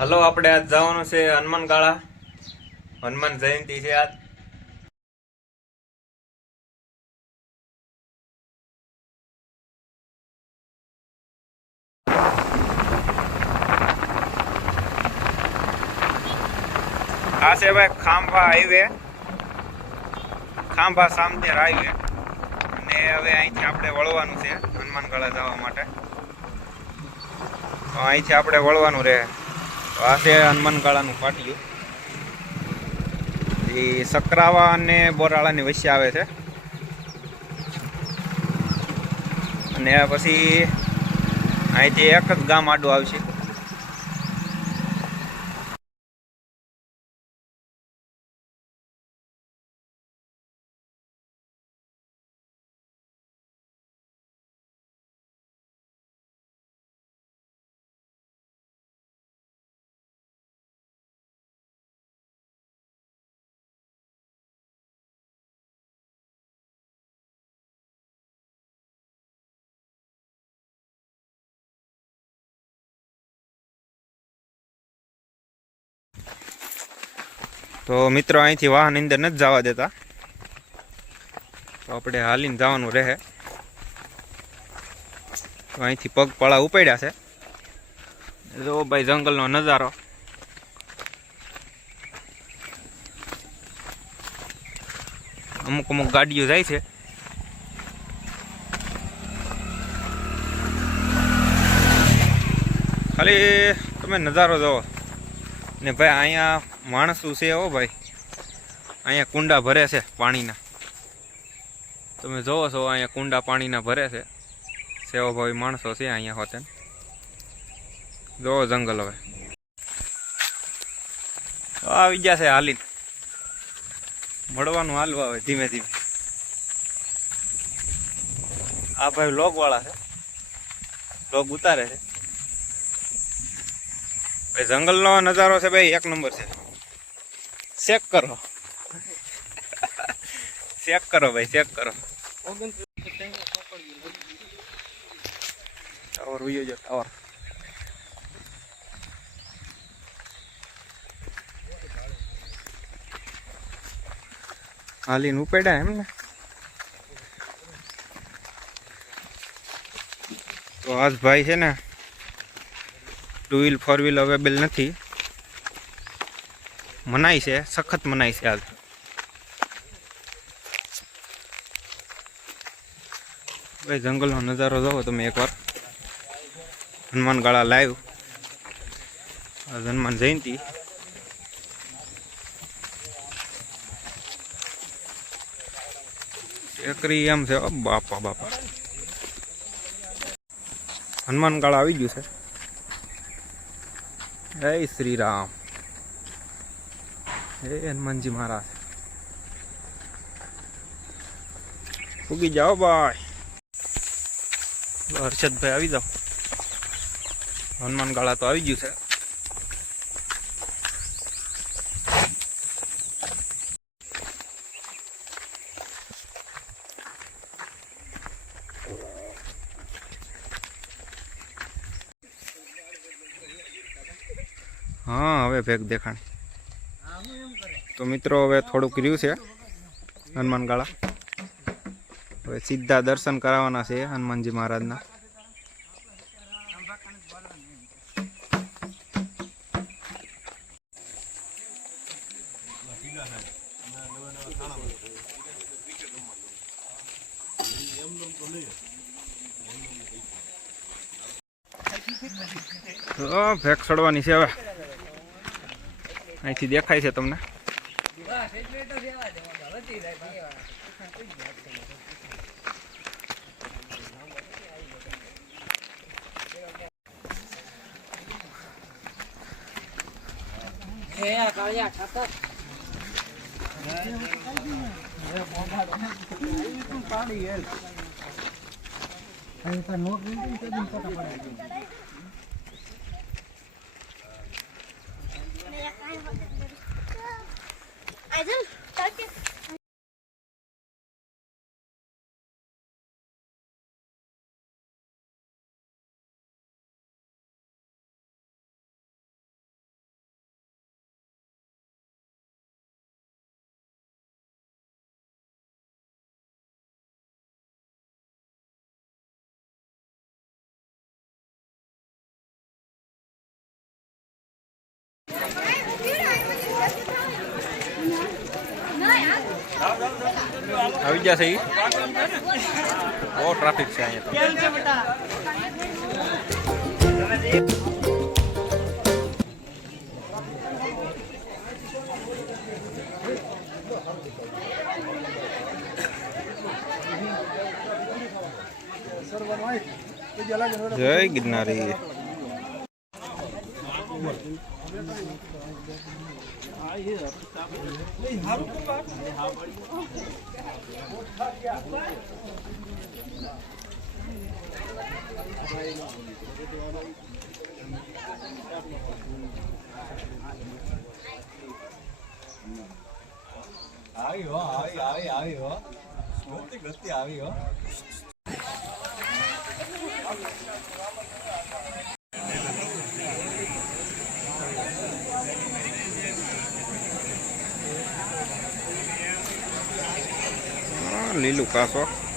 Hello, આપણે આજ જવાનું છે હનુમાન ગાળા. હનુમાન જયંતિ છે આજ. આ છે ભાઈ ખાંભા હાઈવે, ખાંભા સામતેર હાઈવે. અને હવે અહીંથી આપણે વળવાનું છે હનુમાન ગાળા જવા માટે. તો અહીંથી આપણે વળવાનું રહે. તો આ છે હનુમાન ગાળાનું પાટિયું. એ સકરાવા અને બોરાળાની વચ્ચે આવે છે. અને પછી અહીંથી એક જ ગામ આડું આવશે. તો મિત્રો અહીંથી વાહન અંદર નથી જવા દેતા, તો આપણે હાલીને જવાનું રહે. તો અહીંથી પગપાળા ઉપાડ્યા છે. જો ભાઈ જંગલનો નજારો. અમુક અમુક ગાડીઓ જાય છે. ખાલી તમે નજારો જોવો ને ભાઈ. અહીંયા માણસો છે હો ભાઈ, અહીંયા કુંડા ભરે છે પાણીના. તમે જોવો છો અહીંયા કુંડા પાણીના ભરે છે. સેવાભાવી માણસો છે અહીંયા હોતે. જોવો જંગલ. હવે આવી ગયા છે હાલીને. મળવાનું હાલવા આવે ધીમે ધીમે. આ ભાઈ લોગ વાળા છે, લોગ ઉતારે છે. ભાઈ જંગલનો નજારો છે ભાઈ, એક નંબર છે. ચેક કરો, ચેક કરો ભાઈ, ચેક કરો. ટાવર ઉયો જો, ટાવર. હાલીને ઉપાડ્યા એમ ને. તો આજ ભાઈ છે ને 2 વ્હીલ 4 વ્હીલ અવેલેબલ નથી. મનાઈ છે, સખત મનાઈ છે આજ. ભાઈ જંગલનો નજારો જોવો તમે એકવાર. હનુમાન ગાળા લાઈવ, હનુમાન જયંતિ. એકરી એમ છે બાપા બાપા. હનુમાન ગાળા આવી ગયું છે. જય શ્રી રામ, હે હનુમાનજી મહારાજ. ઉગી જાઓ ભાઈ. હર્ષદભાઈ આવી જાઓ. હનુમાન ગાળા તો આવી ગયું છે. હા, હવે ભેગ દેખાણ. તો મિત્રો હવે થોડુંક રહ્યું છે હનુમાન ગાળા. હવે સીધા દર્શન કરાવવાના છે હનુમાનજી મહારાજના. ભેગ ચડવાની છે હવે. અહીંથી દેખાય છે તમને. આવી જશે ઈ બહુ ટ્રાફિક છે અહીંયા જય ગિરનારી આવી હો ગતિ આવી હો લીલું કાસો